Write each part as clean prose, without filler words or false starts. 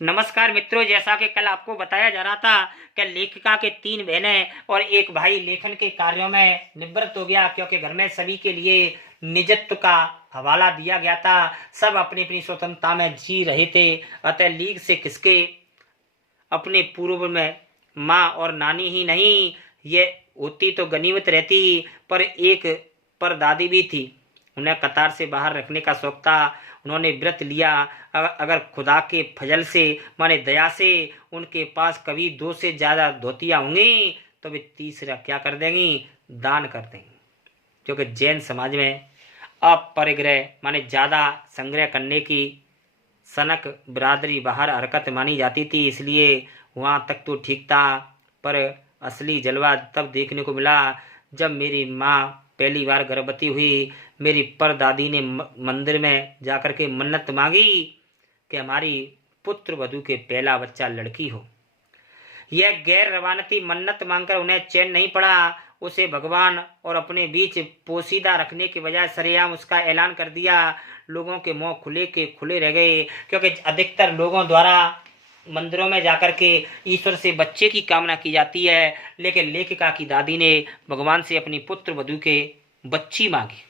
नमस्कार मित्रों, जैसा कि कल आपको बताया जा रहा था कि लेखिका के 3 बहनें और एक भाई लेखन के कार्यों में निवृत्त हो गया, क्योंकि घर में सभी के लिए निजत्व का हवाला दिया गया था। सब अपनी अपनी स्वतंत्रता में जी रहे थे। अतः लीग से किसके अपने पूर्व में माँ और नानी ही नहीं, ये होती तो गनीमत रहती, पर एक पर दादी भी थी। उन्हें कतार से बाहर रखने का शौक था। उन्होंने व्रत लिया, अगर खुदा के फजल से माने दया से उनके पास कभी 2 से ज़्यादा धोतियाँ होंगी तो वे तीसरा क्या कर देंगी, दान कर देंगी। क्योंकि जैन समाज में अपरिग्रह माने ज़्यादा संग्रह करने की सनक बिरादरी बाहर हरकत मानी जाती थी, इसलिए वहाँ तक तो ठीक था। पर असली जलवा तब देखने को मिला जब मेरी माँ पहली बार गर्भवती हुई। मेरी परदादी ने मंदिर में जाकर के मन्नत मांगी कि हमारी पुत्र वधू के पहला बच्चा लड़की हो। यह गैर रवानती मन्नत मांगकर उन्हें चैन नहीं पड़ा। उसे भगवान और अपने बीच पोशीदा रखने के बजाय सरेआम उसका ऐलान कर दिया। लोगों के मुंह खुले के खुले रह गए, क्योंकि अधिकतर लोगों द्वारा मंदिरों में जाकर के ईश्वर से बच्चे की कामना की जाती है, लेकिन लेखिका की दादी ने भगवान से अपनी पुत्र वधू के बच्ची मांगी।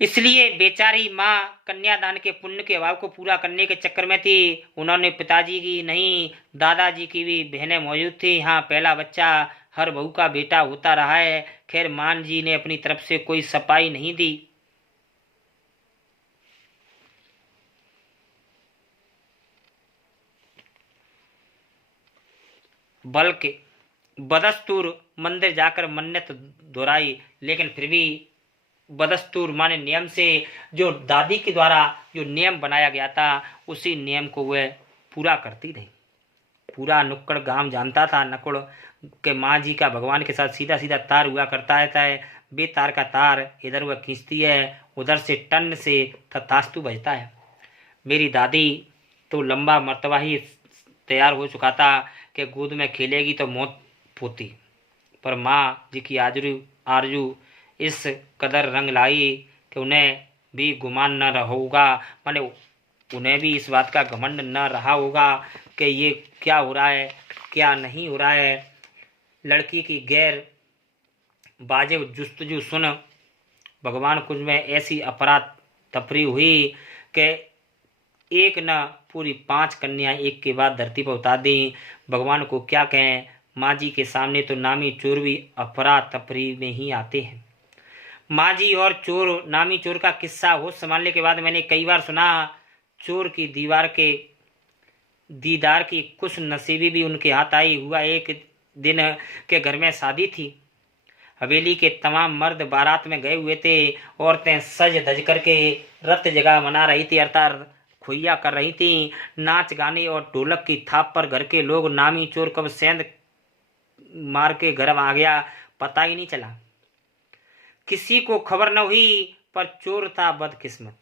इसलिए बेचारी माँ कन्यादान के पुण्य के अभाव को पूरा करने के चक्कर में थी। उन्होंने पिताजी की नहीं, दादाजी की भी बहनें मौजूद थी। हाँ, पहला बच्चा हर बहू का बेटा होता रहा है। खैर, मान जी ने अपनी तरफ से कोई सफाई नहीं दी। बल्कि बदस्तूर मंदिर जाकर मन्नत दोहराई, लेकिन फिर भी बदस्तूर माने नियम से, जो दादी के द्वारा जो नियम बनाया गया था उसी नियम को वह पूरा करती रही। पूरा नुक्कड़ गांव जानता था नकुड़ के माँ जी का भगवान के साथ सीधा सीधा तार हुआ करता है। बेतार का तार इधर वह खींचती है, उधर से टन से तथास्तु बजता है। मेरी दादी तो लंबा मर्तबा ही तैयार हो चुका था कि गोद में खेलेगी तो मौत पोती। पर माँ जी की आरजू इस कदर रंग लाई कि उन्हें भी गुमान न रहोगा, माने उन्हें भी इस बात का घमंड न रहा होगा कि ये क्या हो रहा है, क्या नहीं हो रहा है। लड़की की गैर वाजिब जुस्तजू सुन भगवान कुछ में ऐसी अपराध तफरी हुई कि एक न पूरी 5 कन्या एक के बाद धरती पर उतार दी। भगवान को क्या कहें, माँ जी के सामने तो नामी चोर भी अफरा तफरी में ही आते हैं। माँ जी और चोर, नामी चोर का किस्सा होश संभालने के बाद मैंने कई बार सुना। चोर की दीदार की कुछ नसीबी भी उनके हाथ आई। हुआ एक दिन के घर में शादी थी। हवेली के तमाम मर्द बारात में गए हुए थे। औरतें सज धज करके रत जगह मना रही थी, अर्थात खुइया कर रही थी। नाच गाने और ढोलक की थाप पर घर के लोग नामी चोर कब सेंध मार के घर आ गया पता ही नहीं चला। किसी को खबर न हुई, पर चोर था बदकिस्मत।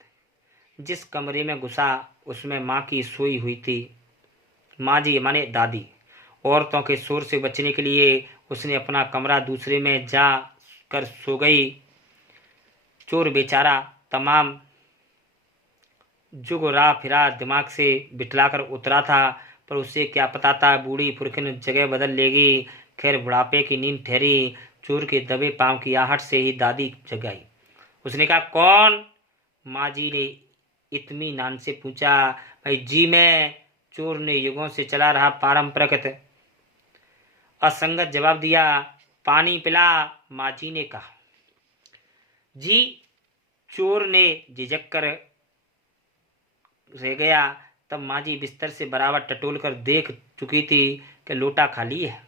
जिस कमरे में घुसा उसमें माँ की सोई हुई थी। माँ जी माने दादी। औरतों के शोर से बचने के लिए उसने अपना कमरा दूसरे में जा कर सो गई। चोर बेचारा तमाम जुग राह फिरा दिमाग से बिटलाकर उतरा था, पर उसे क्या पता था बूढ़ी फुरखिन जगह बदल लेगी। खैर, बुढ़ापे की नींद ठहरी। चोर के दबे पांव की आहट से ही दादी जगाई। उसने कहा, कौन? माँ जी ने इत्मीनान से पूछा। भाई जी मैं। चोर ने युगों से चला रहा पारंपरिक असंगत जवाब दिया। पानी पिला, माँ जी ने कहा। जी, चोर ने झिझक कर रह गया। तब माँ जी बिस्तर से बराबर टटोल कर देख चुकी थी कि लोटा खाली है।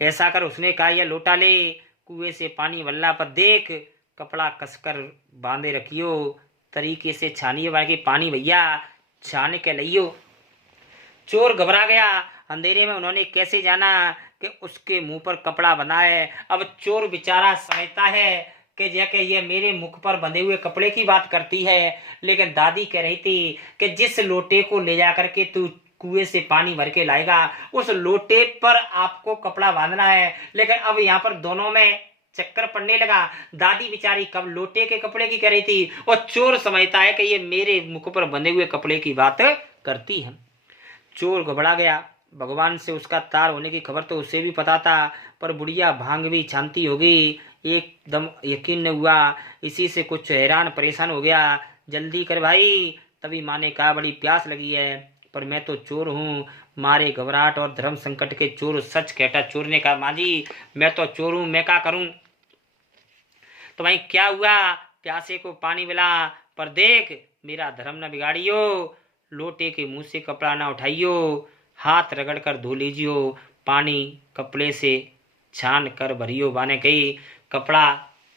ऐसा कर उसने कहा, यह लोटा ले, कुएं से पानी वल्ला पर देख, कपड़ा कसकर बांधे रखियो, तरीके से छानिए, बाकी पानी भैया छान के लियो। चोर घबरा गया। अंधेरे में उन्होंने कैसे जाना कि उसके मुंह पर कपड़ा बंधा है। अब चोर बेचारा समझता है कि जैसे ये मेरे मुख पर बंधे हुए कपड़े की बात करती है, लेकिन दादी कह रही थी कि जिस लोटे को ले जा करके तू कुएं से पानी भर के लाएगा उस लोटे पर आपको कपड़ा बांधना है। लेकिन अब यहाँ पर दोनों में चक्कर पड़ने लगा। दादी बेचारी कब लोटे के कपड़े की कह रही थी और चोर समझता है कि ये मेरे मुख पर बंधे हुए कपड़े की बात करती है। चोर घबरा गया। भगवान से उसका तार होने की खबर तो उसे भी पता था, पर बुढ़िया भांग भी छानती होगी, एकदम यकीन न हुआ। इसी से कुछ हैरान परेशान हो गया। जल्दी कर भाई। तभी माँ ने कहा, बड़ी प्यास लगी है, पर मैं तो चोर हूँ। मारे घबराहट और धर्म संकट के चोर सच कहता। चोर ने कहा, माँ जी मैं तो चोर हूँ, मैं क्या करूँ। तो भाई क्या हुआ, प्यासे को पानी मिला, पर देख मेरा धर्म न बिगाड़ियो। लोटे के मुंह से कपड़ा ना उठाइयो, हाथ रगड़ कर धो लीजियो, पानी कपड़े से छान कर भरियो। बाने कही, कपड़ा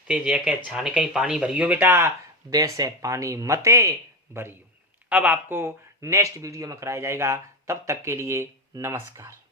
ते जेके छान के ही पानी भरियो बेटा, वैसे पानी मते भरियो। अब आपको नेक्स्ट वीडियो में कराया जाएगा। तब तक के लिए नमस्कार।